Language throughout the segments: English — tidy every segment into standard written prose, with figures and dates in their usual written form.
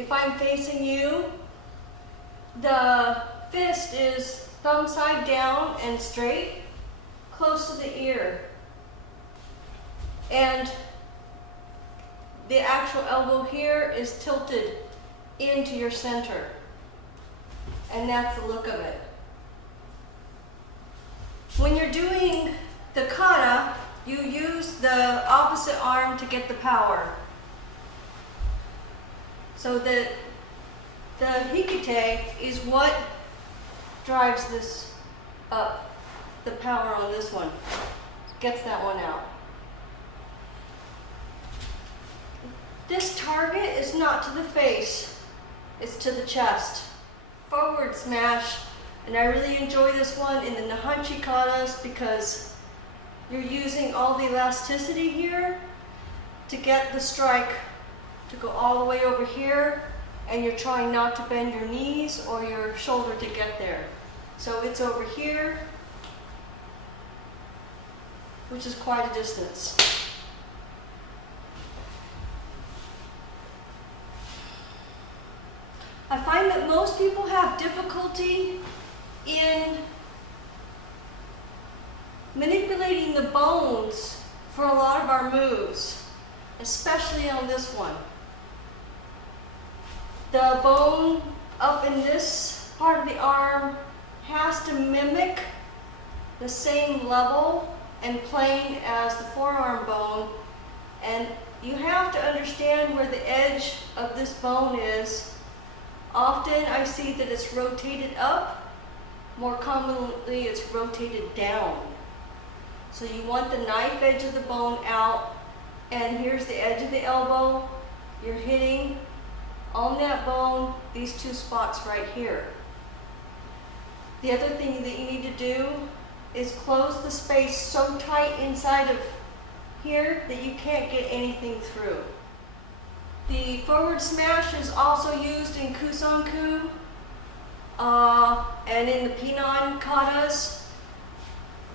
if I'm facing you, the fist is thumb side down and straight, close to the ear. And the actual elbow here is tilted into your center. And that's the look of it. When you're doing the kata, you use the opposite arm to get the power. So the hikite is what drives this up. The power on this one gets that one out. This target is not to the face, it's to the chest. Forward smash, and I really enjoy this one in the Nihonchi katas because you're using all the elasticity here to get the strike to go all the way over here, and you're trying not to bend your knees or your shoulder to get there. So it's over here, which is quite a distance. I find that most people have difficulty in manipulating the bones for a lot of our moves, especially on this one. The bone up in this part of the arm has to mimic the same level and plane as the forearm bone, and you have to understand where the edge of this bone is. Often I see that it's rotated up, more commonly it's rotated down. So you want the knife edge of the bone out, and here's the edge of the elbow. You're hitting on that bone, these two spots right here. The other thing that you need to do is close the space so tight inside of here that you can't get anything through. The forward smash is also used in Kusanku and in the Pinan katas.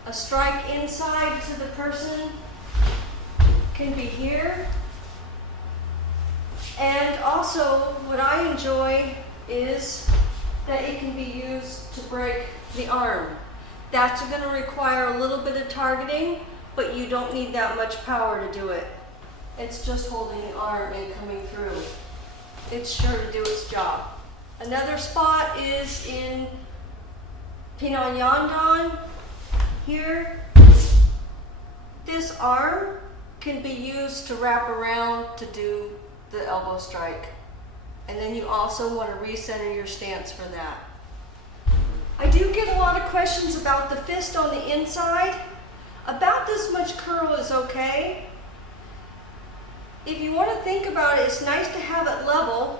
A strike inside to the person can be here. And also what I enjoy is that it can be used to break the arm. That's going to require a little bit of targeting, but you don't need that much power to do it. It's just holding the arm and coming through. It's sure to do its job. Another spot is in Pinan Yandan. Here, this arm can be used to wrap around to do the elbow strike. And then you also want to recenter your stance for that. I do get a lot of questions about the fist on the inside. About this much curl is okay. If you want to think about it, it's nice to have it level,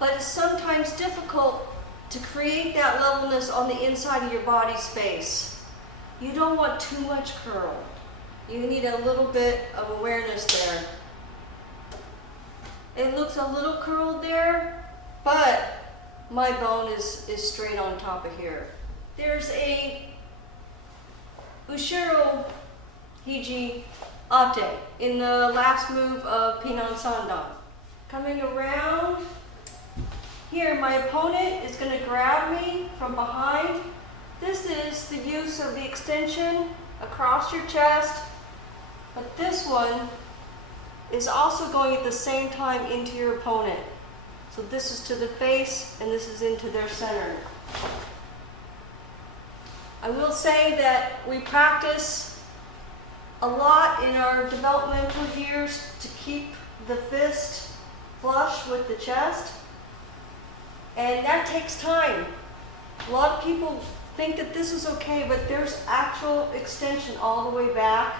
but it's sometimes difficult to create that levelness on the inside of your body space. You don't want too much curl. You need a little bit of awareness there. It looks a little curled there, but my bone is straight on top of here. There's a Ushiro Hiji Ate in the last move of Pinan Sandan. Coming around here, my opponent is going to grab me from behind. This is the use of the extension across your chest, but this one is also going at the same time into your opponent. So this is to the face and this is into their center. I will say that we practice a lot in our developmental years to keep the fist flush with the chest, and that takes time. A lot of people think that this is okay, but there's actual extension all the way back,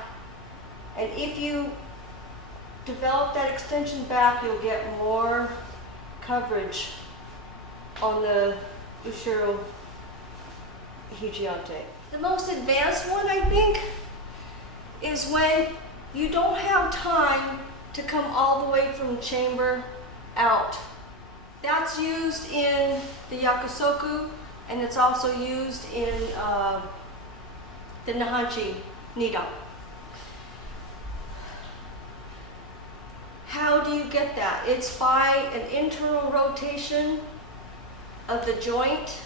and if you develop that extension back, you'll get more coverage on the Ushiro Hijiate. The most advanced one, I think, is when you don't have time to come all the way from the chamber out. That's used in the Yakusoku, and it's also used in the Nihonchi Nidan. How do you get that? It's by an internal rotation of the joint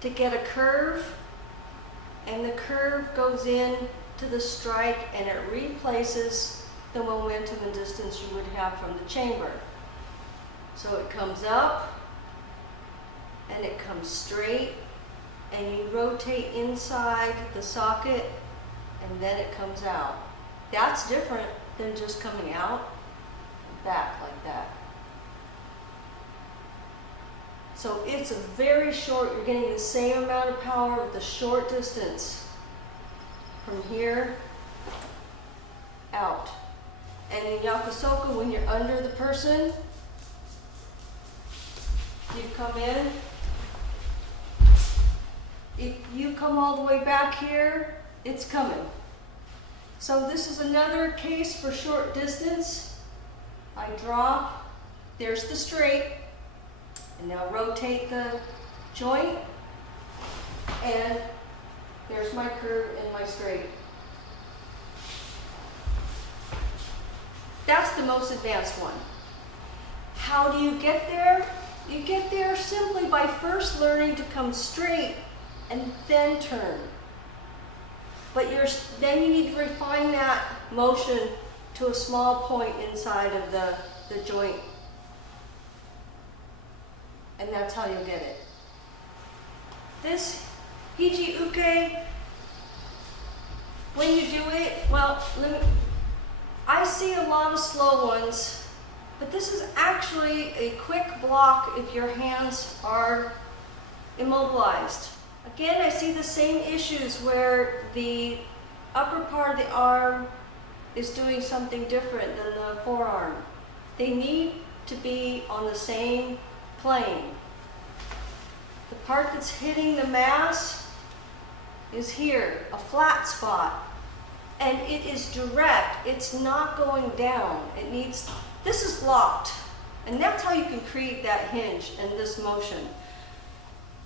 to get a curve, and the curve goes in to the strike and it replaces the momentum and distance you would have from the chamber. So it comes up and it comes straight, and you rotate inside the socket and then it comes out. That's different than just coming out back like that. So it's a very short, you're getting the same amount of power with a short distance from here out. And in Yakusoka, when you're under the person, you come in. If you come all the way back here, it's coming. So this is another case for short distance. I drop, there's the straight, and now rotate the joint, and there's my curve and my straight. That's the most advanced one. How do you get there? You get there simply by first learning to come straight and then turn. But then you need to refine that motion to a small point inside of the joint. And that's how you'll get it. This Hiji Uke, when you do it, well, I see a lot of slow ones, but this is actually a quick block if your hands are immobilized. Again, I see the same issues where the upper part of the arm is doing something different than the forearm. They need to be on the same plane. The part that's hitting the mass is here, a flat spot. And it is direct, it's not going down. This is locked. And that's how you can create that hinge and this motion.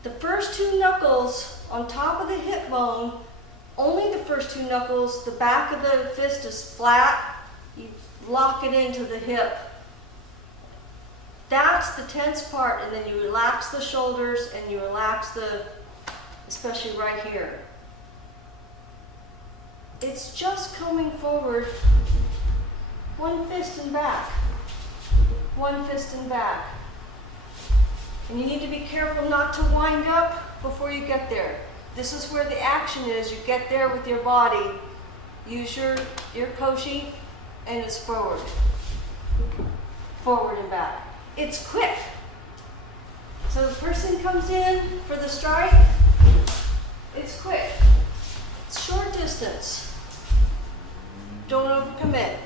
The first two knuckles on top of the hip bone, only the first two knuckles, the back of the fist is flat, you lock it into the hip. That's the tense part, and then you relax the shoulders and you relax especially right here. It's just coming forward, one fist and back, one fist and back. And you need to be careful not to wind up before you get there. This is where the action is. You get there with your body. Use your koshi, and it's forward. Forward and back. It's quick. So the person comes in for the strike. It's quick. It's short distance. Don't overcommit.